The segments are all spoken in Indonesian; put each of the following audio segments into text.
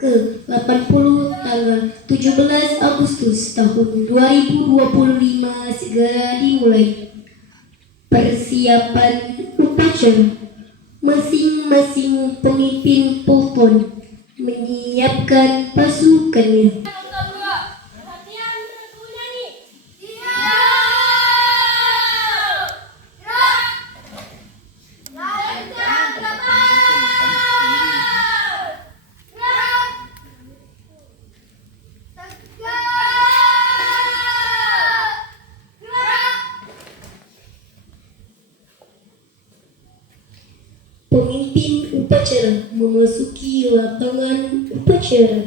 ke-80 tanggal 17 Agustus tahun 2025 segera dimulai. Persiapan upacara. Masing-masing pemimpin pulpon menyiapkan pasukannya. Pemimpin upacara memasuki lapangan upacara.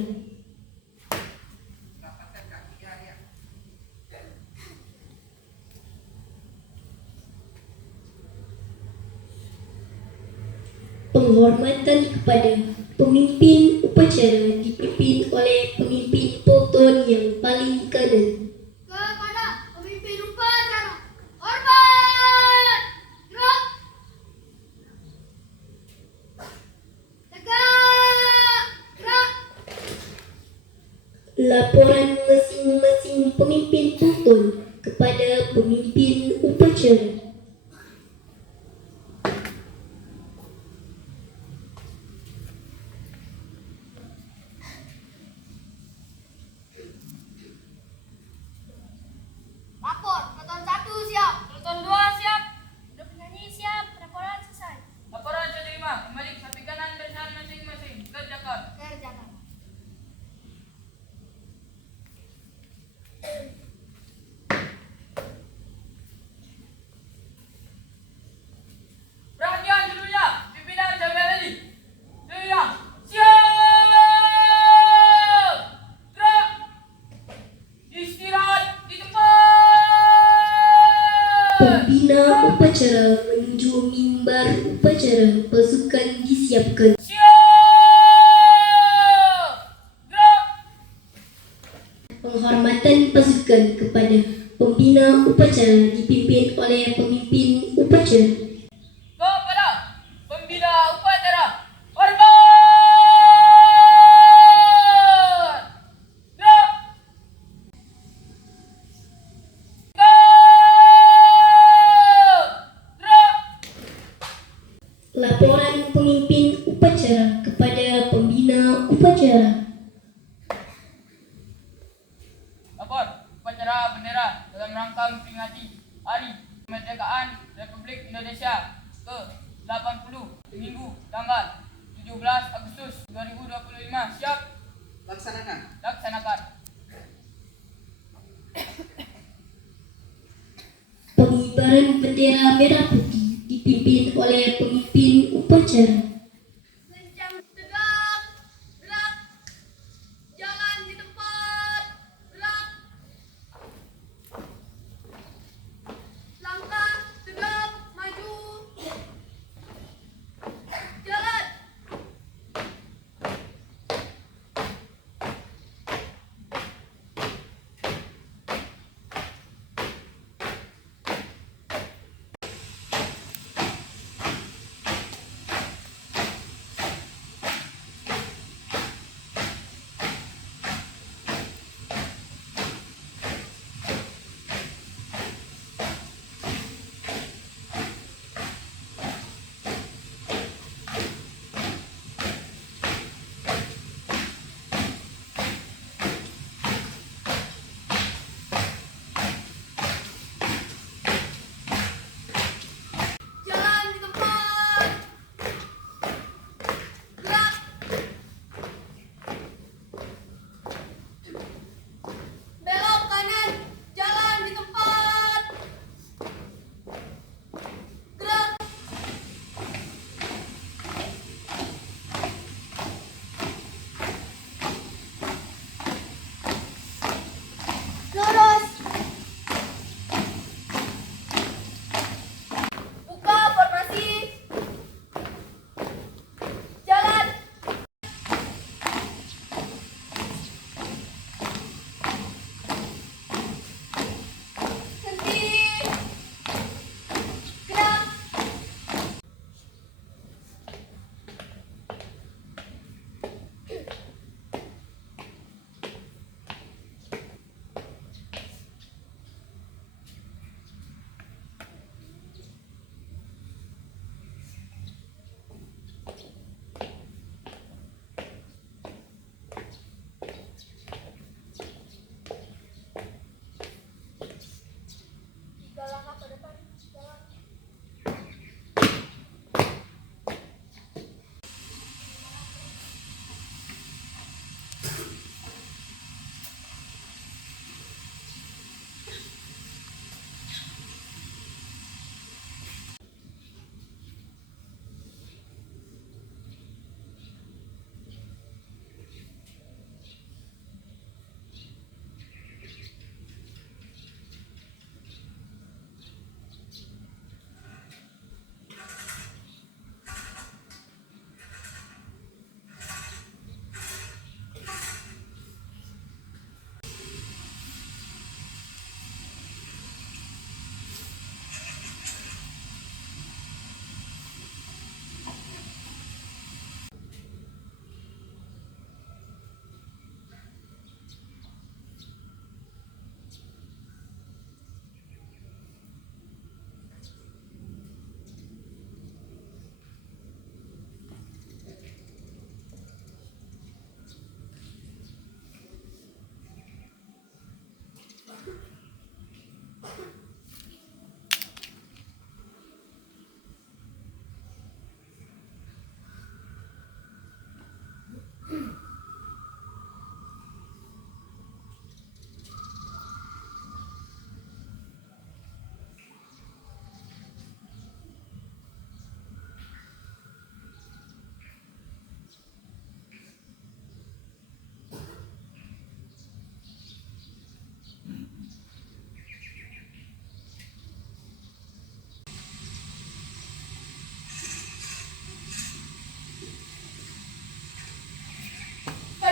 Penghormatan kepada pemimpin upacara dipimpin oleh pemimpin pulton yang paling kanan. Kepada pemimpin upacara, hormat! Gerak! Tegak! Gerak! Laporan masing-masing pemimpin pulton kepada pemimpin upacara. Rapor, peloton 1 siap. Peloton 2 siap. Udah penyanyi siap. Laporan selesai. Laporan saya terima. Kembali ke sapi kanan dan saran masing-masing. Kerjakan. Kerjakan. Perhatian seluruhnya. Pimpinan Jamiah tadi. Seluruhnya. Siap! Gerak! Istirahat di tempat! Pembina upacara menuju mimbar upacara. Pasukan disiapkan. Siap! Gerak! Penghormatan pasukan kepada pembina upacara dipimpin oleh pemimpin upacara. Kepada pembina upacara. Hormat! Gerak! Gerak! Laporan pemimpin upacara kepada pembina upacara. Lapor upacara bendera dalam rangka memperingati Hari Kemerdekaan Republik Indonesia ke-80 Minggu tanggal 17 Agustus 2025. Siap? Laksanakan. Laksanakan. Pengibaran bendera merah putih dipimpin oleh pemimpin upacara. Kencang tegak. Gerak. Jalan di tempat. Gerak. Langkah tegap maju. Jalan.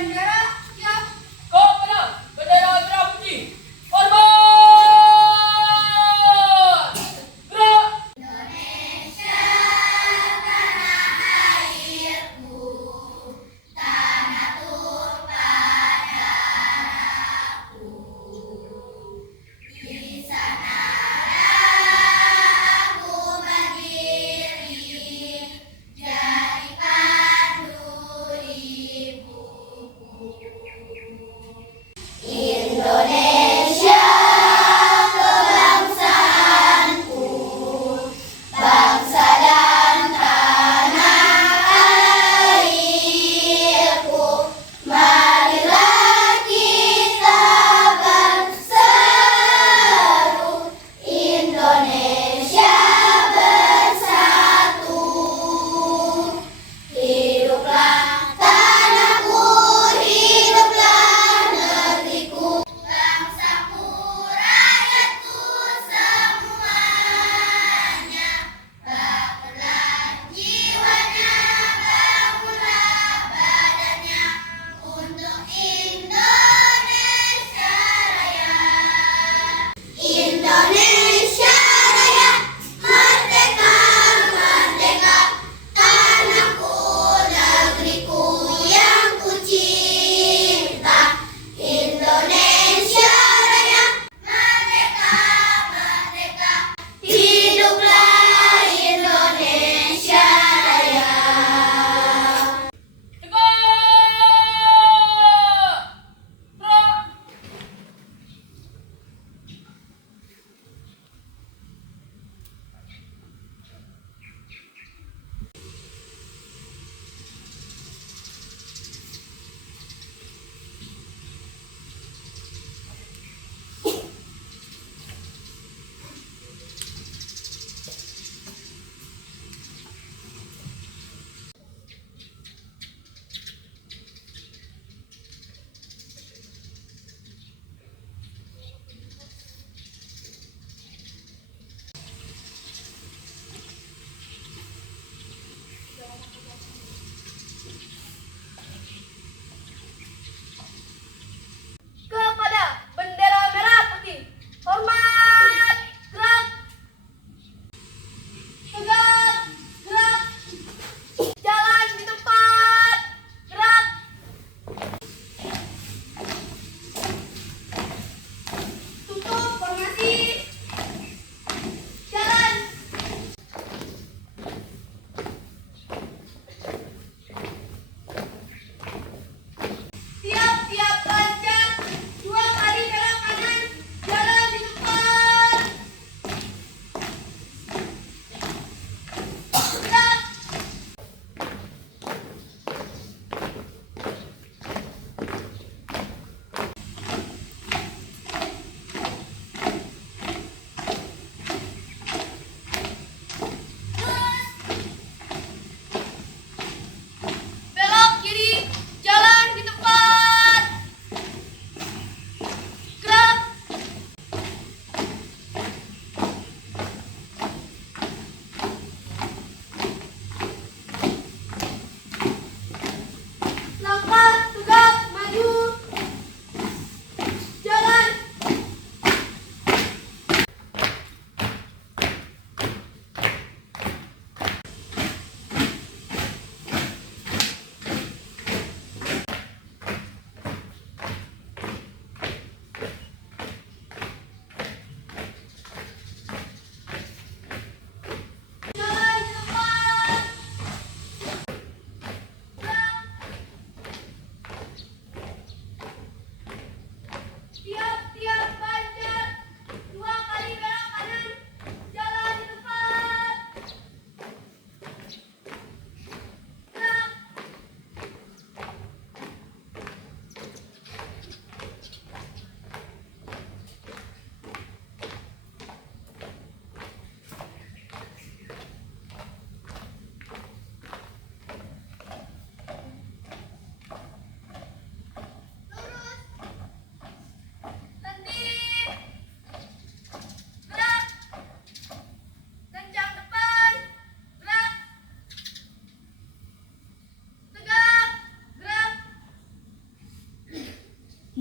Bendera siap. Komandan, bendera merah putih. Hormat! Gerak!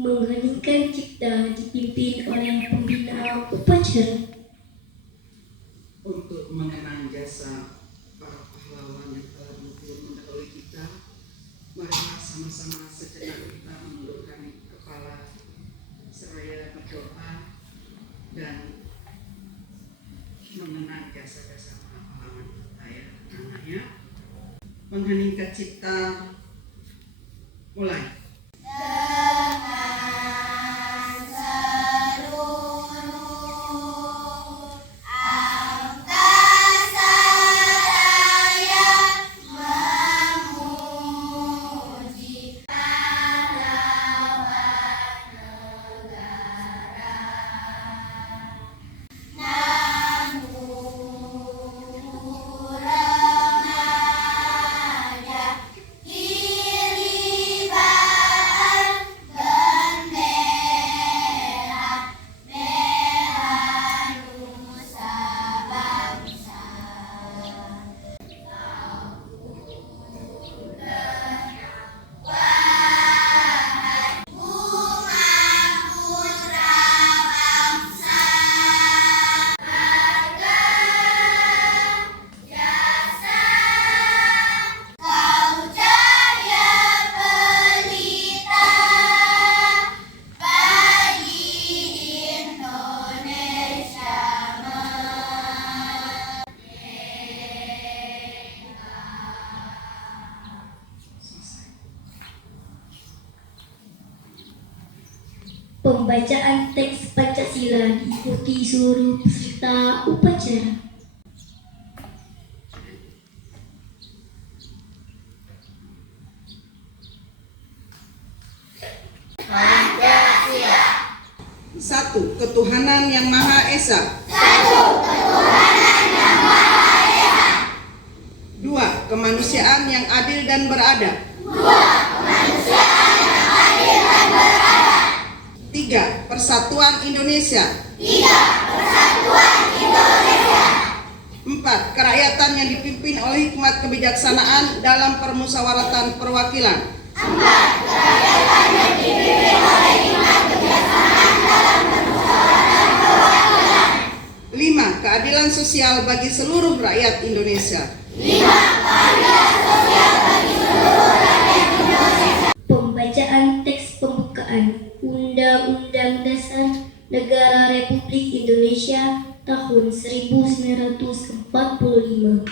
mengheningkan cipta dipimpin oleh pembina upacara. Untuk mengenang jasa para pahlawan yang telah mendahului kita, marilah sama-sama sejenak kita menundukkan kepala seraya berdoa dan mengenang jasa-jasa para pahlawan kita ya. Namanya mengheningkan cipta, mulai. Pembacaan teks Pancasila diikuti seluruh peserta upacara. Satu, ketuhanan yang Maha Esa. Dua, kemanusiaan yang adil dan beradab. Tiga, persatuan Indonesia. Empat, kerakyatan yang dipimpin oleh hikmat kebijaksanaan dalam permusyawaratan perwakilan. Lima, keadilan sosial bagi seluruh rakyat Indonesia. Pembacaan teks pembukaan Undang-Undang Dasar Negara Republik Indonesia tahun 1945.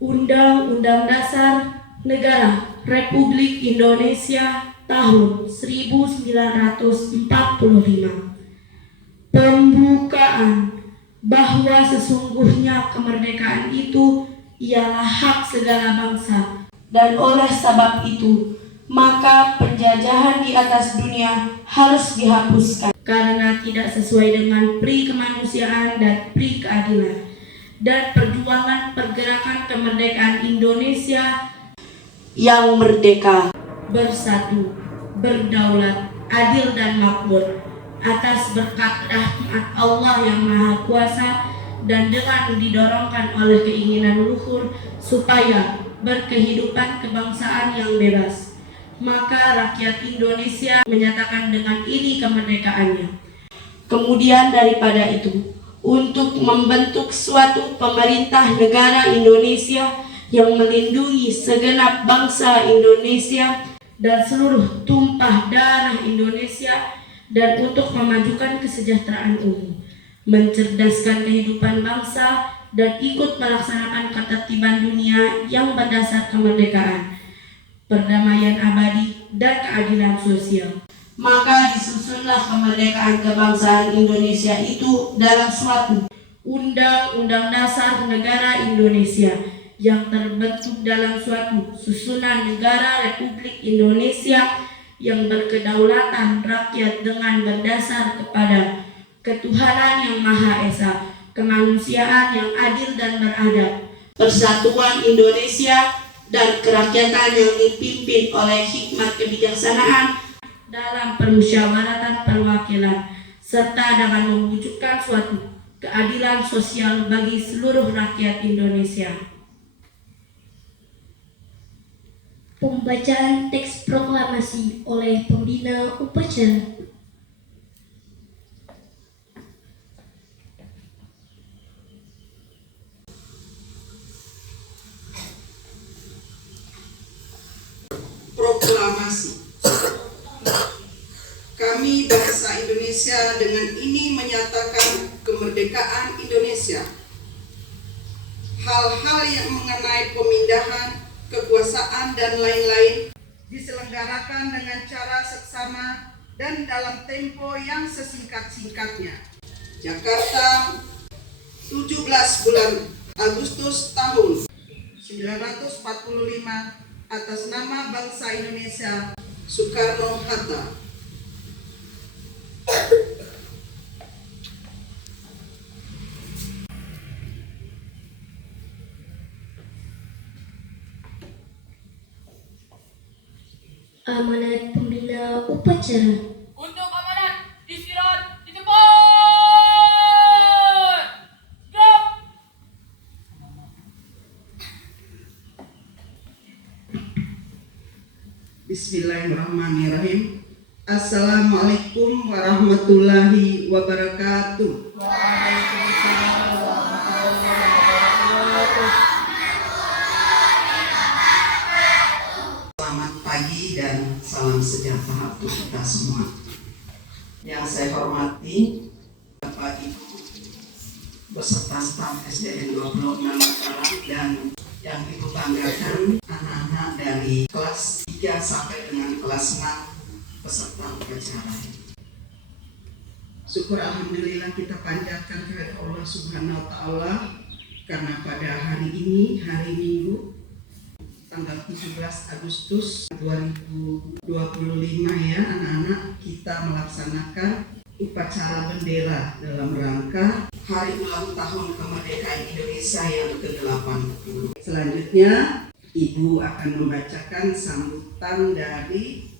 Undang-Undang Dasar Negara Republik Indonesia tahun 1945. Pembukaan bahwa sesungguhnya kemerdekaan itu ialah hak segala bangsa, dan oleh sebab itu maka penjajahan di atas dunia harus dihapuskan karena tidak sesuai dengan pri kemanusiaan dan pri keadilan, dan perjuangan pergerakan kemerdekaan Indonesia yang merdeka, bersatu, berdaulat, adil dan makmur atas berkat rahmat Allah yang Maha Kuasa, dan dengan didorongkan oleh keinginan luhur supaya berkehidupan kebangsaan yang bebas, maka rakyat Indonesia menyatakan dengan ini kemerdekaannya. Kemudian daripada itu, untuk membentuk suatu pemerintah negara Indonesia yang melindungi segenap bangsa Indonesia dan seluruh tumpah darah Indonesia, dan untuk memajukan kesejahteraan umum, mencerdaskan kehidupan bangsa, dan ikut melaksanakan ketertiban dunia yang berdasar kemerdekaan, perdamaian abadi, dan keadilan sosial. Maka disusunlah kemerdekaan kebangsaan Indonesia itu dalam suatu Undang-Undang Dasar Negara Indonesia yang terbentuk dalam suatu susunan negara Republik Indonesia yang berkedaulatan rakyat dengan berdasar kepada ketuhanan yang Maha Esa, kemanusiaan yang adil dan beradab, persatuan Indonesia, dan kerakyatan yang dipimpin oleh hikmat kebijaksanaan dalam permusyawaratan perwakilan, serta dengan mewujudkan suatu keadilan sosial bagi seluruh rakyat Indonesia. Pembacaan teks proklamasi oleh pembina upacara. Proklamasi. Kami bangsa Indonesia dengan ini menyatakan kemerdekaan Indonesia. Hal-hal yang mengenai pemindahan, kekuasaan, dan lain-lain diselenggarakan dengan cara seksama dan dalam tempo yang sesingkat-singkatnya. Jakarta, 17 bulan Agustus tahun 1945 atas nama bangsa Indonesia, Soekarno-Hatta. Amanat pembina upacara. Untuk amanat istirahat di tempat. Gerak. Bismillahirrahmanirrahim. Assalamualaikum warahmatullahi wabarakatuh. Selamat pagi dan salam sejahtera untuk kita semua. Yang saya hormati Bapak Ibu beserta staf SDN 26 Mataram dan yang Ibu banggakan anak-anak dari kelas 3 sampai dengan kelas 6 peserta upacara. Syukur alhamdulillah kita panjatkan kehadirat Allah Subhanahu wa taala karena pada hari ini, hari Minggu tanggal 17 Agustus 2025 ya anak-anak, kita melaksanakan upacara bendera dalam rangka hari ulang tahun kemerdekaan Indonesia yang ke-80. Selanjutnya Ibu akan membacakan sambutan dari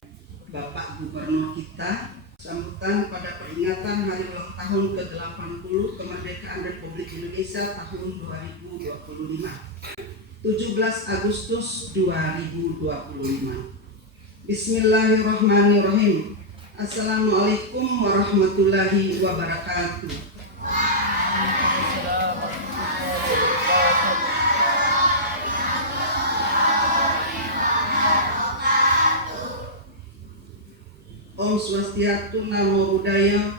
Bapak Gubernur kita, sambutan pada peringatan hari ulang tahun ke-80 kemerdekaan Republik Indonesia tahun 2025. 17 Agustus 2025. Bismillahirrahmanirrahim. Assalamualaikum warahmatullahi wabarakatuh. Om Swastiastu, Namo Buddhaya,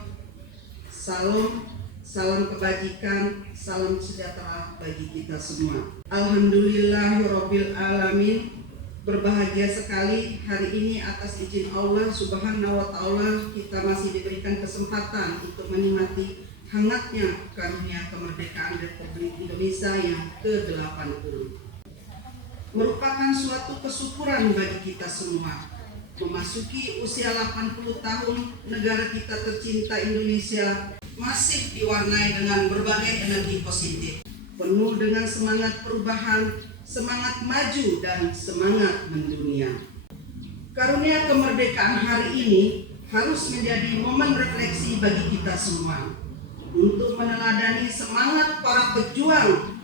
salam kebajikan, salam sejahtera bagi kita semua. Alhamdulillahirabbil alamin. Berbahagia sekali hari ini atas izin Allah Subhanahu wa taala kita masih diberikan kesempatan untuk menikmati hangatnya karunia kemerdekaan Republik Indonesia yang ke-80. Merupakan suatu kesyukuran bagi kita semua. Memasuki usia 80 tahun, negara kita tercinta Indonesia masih diwarnai dengan berbagai energi positif, penuh dengan semangat perubahan, semangat maju, dan semangat mendunia. Karunia kemerdekaan hari ini harus menjadi momen refleksi bagi kita semua untuk meneladani semangat para pejuang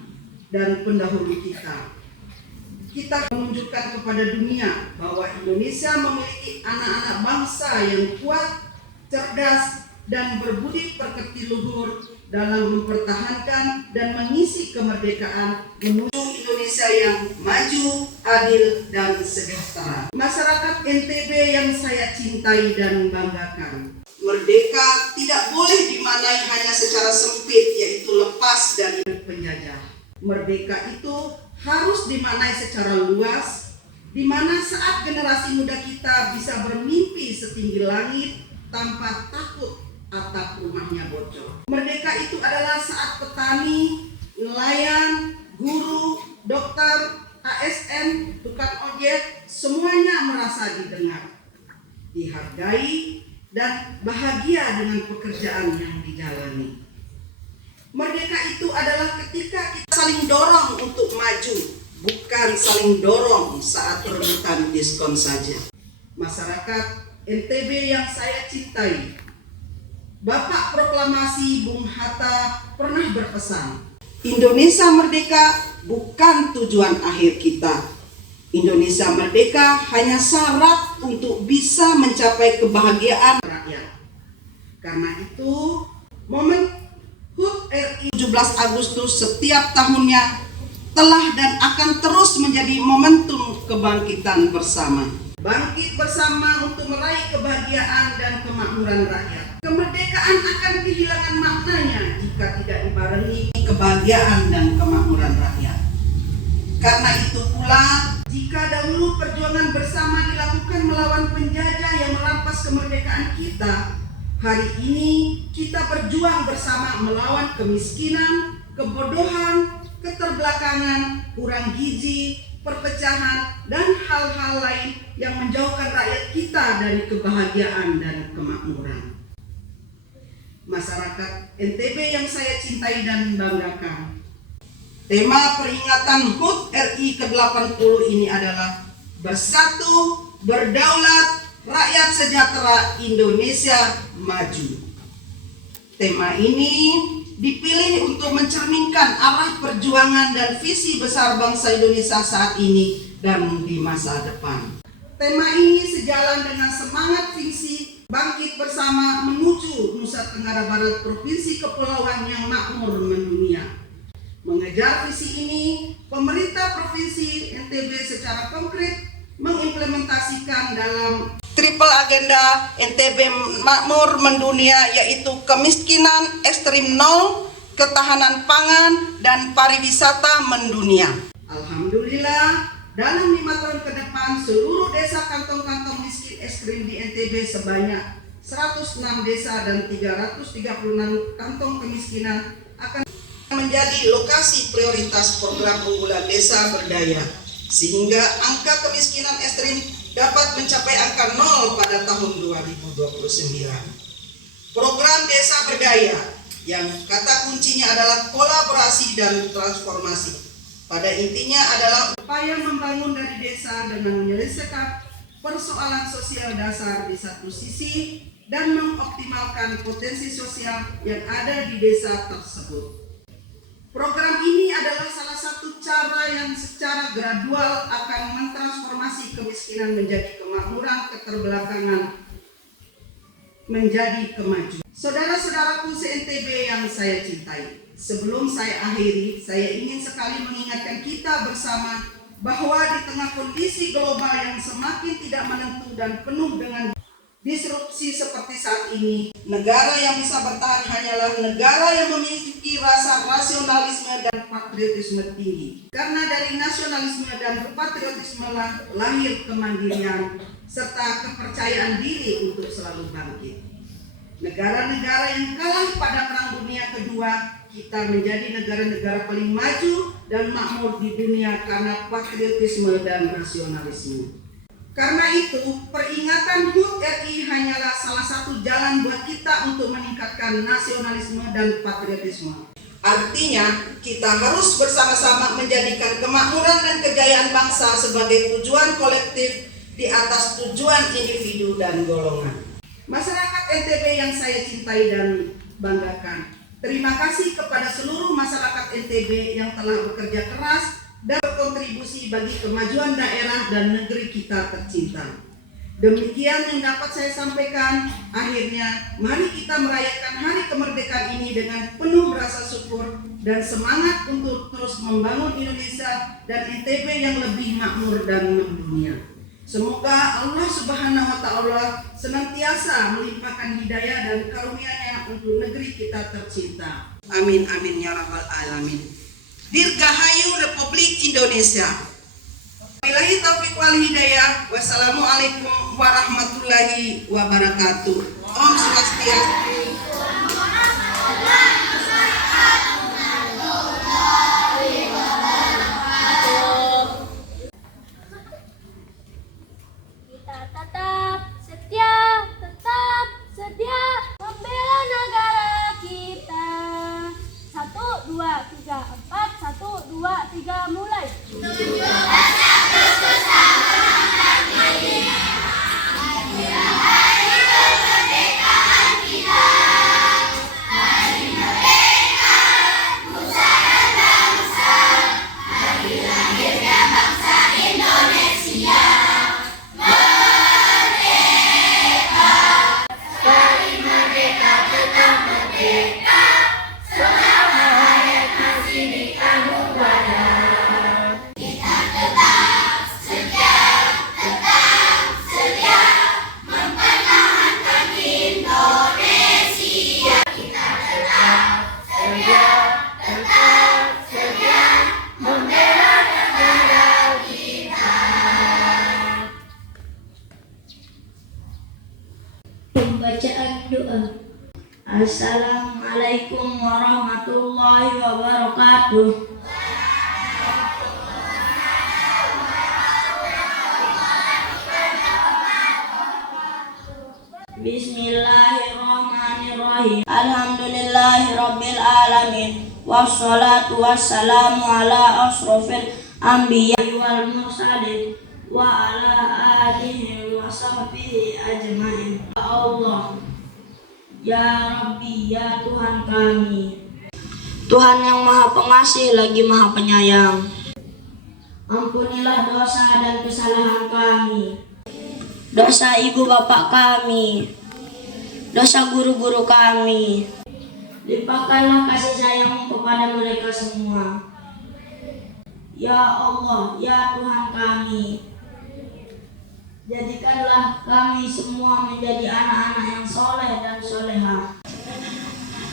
dan pendahulu kita. Kita menunjukkan kepada dunia bahwa Indonesia memiliki anak-anak bangsa yang kuat, cerdas, dan berbudi pekerti luhur dalam mempertahankan dan mengisi kemerdekaan menuju Indonesia yang maju, adil, dan sejahtera. Masyarakat NTB yang saya cintai dan banggakan, merdeka tidak boleh dimaknai hanya secara sempit, yaitu lepas dari penjajah. Merdeka itu harus dimaknai secara luas, di mana saat generasi muda kita bisa bermimpi setinggi langit tanpa takut atap rumahnya bocor. Merdeka itu adalah saat petani, nelayan, guru, dokter, ASN, tukang ojek, semuanya merasa didengar, dihargai, dan bahagia dengan pekerjaan yang dijalani. Merdeka itu adalah ketika kita saling dorong untuk maju, bukan saling dorong saat perebutan diskon saja. Masyarakat NTB yang saya cintai, Bapak Proklamasi Bung Hatta pernah berpesan, Indonesia merdeka bukan tujuan akhir kita, Indonesia merdeka hanya syarat untuk bisa mencapai kebahagiaan rakyat. Karena itu, momen HUT RI 17 Agustus setiap tahunnya telah dan akan terus menjadi momentum kebangkitan bersama. Bangkit bersama untuk meraih kebahagiaan dan kemakmuran rakyat. Kemerdekaan akan kehilangan maknanya jika tidak dibarengi kebahagiaan dan kemakmuran rakyat. Karena itu pula, jika dahulu perjuangan bersama dilakukan melawan penjajah yang merampas kemerdekaan kita, hari ini kita berjuang bersama melawan kemiskinan, kebodohan, keterbelakangan, kurang gizi, perpecahan, dan hal-hal lain yang menjauhkan rakyat kita dari kebahagiaan dan kemakmuran. Masyarakat NTB yang saya cintai dan banggakan, tema peringatan HUT RI ke-80 ini adalah Bersatu, Berdaulat, Rakyat Sejahtera, Indonesia Maju. Tema ini dipilih untuk mencerminkan arah perjuangan dan visi besar bangsa Indonesia saat ini dan di masa depan. Tema ini sejalan dengan semangat visi bangkit bersama menuju Nusa Tenggara Barat, Provinsi Kepulauan yang makmur mendunia. Mengejar visi ini, pemerintah Provinsi NTB secara konkret mengimplementasikan dalam triple agenda NTB makmur mendunia, yaitu kemiskinan ekstrim nol, ketahanan pangan, dan pariwisata mendunia. Alhamdulillah, dalam 5 tahun ke depan seluruh desa kantong-kantong miskin ekstrim di NTB sebanyak 106 desa dan 336 kantong kemiskinan akan menjadi lokasi prioritas program unggulan desa berdaya, sehingga angka kemiskinan ekstrim dapat mencapai angka 0 pada tahun 2029. Program desa berdaya yang kata kuncinya adalah kolaborasi dan transformasi, pada intinya adalah upaya membangun dari desa dengan menyelesaikan persoalan sosial dasar di satu sisi dan mengoptimalkan potensi sosial yang ada di desa tersebut. Program ini adalah salah satu cara yang secara gradual akan mentransformasi kemiskinan menjadi kemakmuran, keterbelakangan menjadi kemajuan. Saudara-saudaraku se-NTB yang saya cintai, sebelum saya akhiri, saya ingin sekali mengingatkan kita bersama bahwa di tengah kondisi global yang semakin tidak menentu dan penuh dengan disrupsi seperti saat ini, negara yang bisa bertahan hanyalah negara yang memiliki rasa rasionalisme dan patriotisme tinggi. Karena dari nasionalisme dan patriotisme lahir kemandirian serta kepercayaan diri untuk selalu bangkit. Negara-negara yang kalah pada Perang Dunia Kedua, kita menjadi negara-negara paling maju dan makmur di dunia karena patriotisme dan rasionalisme. Karena itu, peringatan HUT RI hanyalah salah satu jalan buat kita untuk meningkatkan nasionalisme dan patriotisme. Artinya, kita harus bersama-sama menjadikan kemakmuran dan kejayaan bangsa sebagai tujuan kolektif di atas tujuan individu dan golongan. Masyarakat NTB yang saya cintai dan banggakan, terima kasih kepada seluruh masyarakat NTB yang telah bekerja keras dan berkontribusi bagi kemajuan daerah dan negeri kita tercinta. Demikian yang dapat saya sampaikan. Akhirnya, mari kita merayakan hari kemerdekaan ini dengan penuh rasa syukur dan semangat untuk terus membangun Indonesia dan NTB yang lebih makmur dan mendunia. Semoga Allah Subhanahu wa Ta'ala senantiasa melimpahkan hidayah dan karunia-Nya untuk negeri kita tercinta. Amin amin ya rabbal alamin. Dirgahayu Republik Indonesia. Wabillahi taufiq wal hidayah. Wassalamualaikum warahmatullahi wabarakatuh. Om Swastiastu. Kita tetap setia membela negara kita. 1, 2, 3, 4, 1, 2, 3, mulai. 17 Agustus selamat hari kemerdekaan kita. doa. Assalamualaikum warahmatullahi wabarakatuh. Bismillahirrahmanirrahim. Alhamdulillahirabbil alamin. Wassalatu wassalamu ala asrofil anbiya wal mursalin wa ala alihi wa sahbihi ajmain. Ya Allah, ya Rabbi, ya Tuhan kami, Tuhan yang maha pengasih lagi maha penyayang, ampunilah dosa dan kesalahan kami, dosa ibu bapak kami, dosa guru-guru kami. Limpahkanlah kasih sayang kepada mereka semua. Ya Allah, ya Tuhan kami, jadikanlah kami semua menjadi anak-anak yang soleh dan soleha,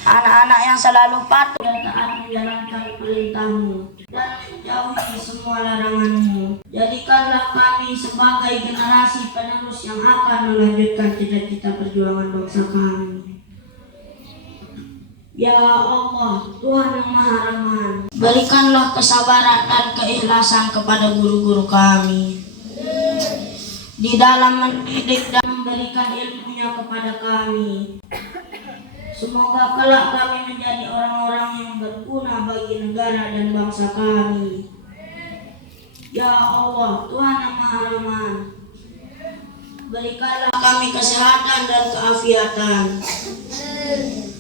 anak-anak yang selalu patuh dan taat menjalankan perintah-Mu dan menjauhi semua larangan-Mu. Jadikanlah kami sebagai generasi penerus yang akan melanjutkan cita-cita perjuangan bangsa kami. Ya Allah, Tuhan yang Maha Rahman, berikanlah kesabaran dan keikhlasan kepada guru-guru kami di dalam mendidik dan memberikan ilmunya kepada kami. Semoga kelak kami menjadi orang-orang yang berguna bagi negara dan bangsa kami. Ya Allah, Tuhan yang Maha Rahman, berikanlah kami kesehatan dan keafiatan,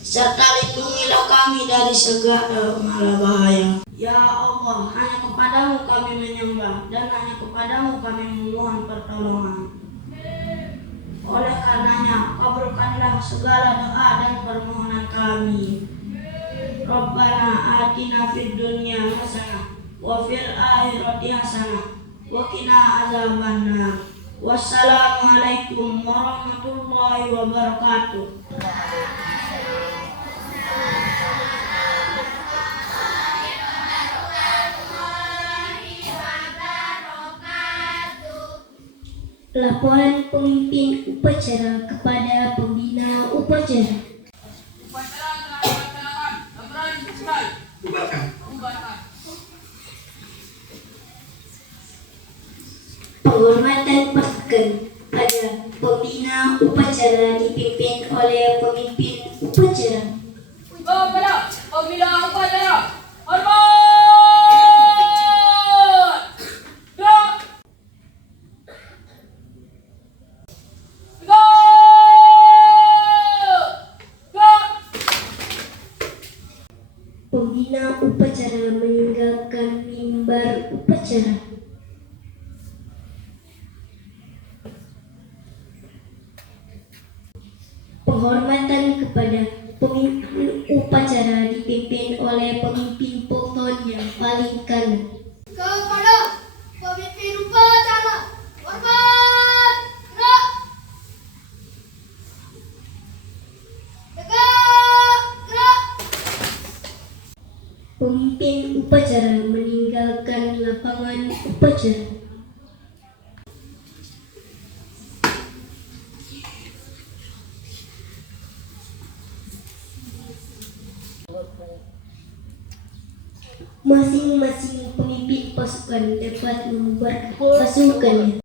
serta lindungilah kami dari segala bahaya. Ya Allah, hanya kepadamu kami menyembah dan hanya kepadamu kami memohon pertolongan. Oleh karenanya, kabulkanlah segala doa dan permohonan kami. Rabbana atina fid dunya hasanah wa fil akhirati hasanah wa qina azabannar. Wassalamualaikum warahmatullahi wabarakatuh. Laporan pemimpin upacara kepada pembina upacara. Upacara telah dilaksanakan. Laporan dimulai. Bubarkan. Penghormatan pasukan pada pembina upacara dipimpin oleh pemimpin upacara. Kepada pembina upacara, hormat. Gerak. Pembina upacara meninggalkan mimbar upacara. Penghormatan kepada pemimpin upacara dipimpin oleh pemimpin pelton yang paling kanan. Kepada pemimpin upacara, hormat. Gerak. Tegak. Gerak. Pemimpin upacara meninggalkan lapangan upacara. Masing-masing pemimpin pasukan dapat membubarkan pasukannya.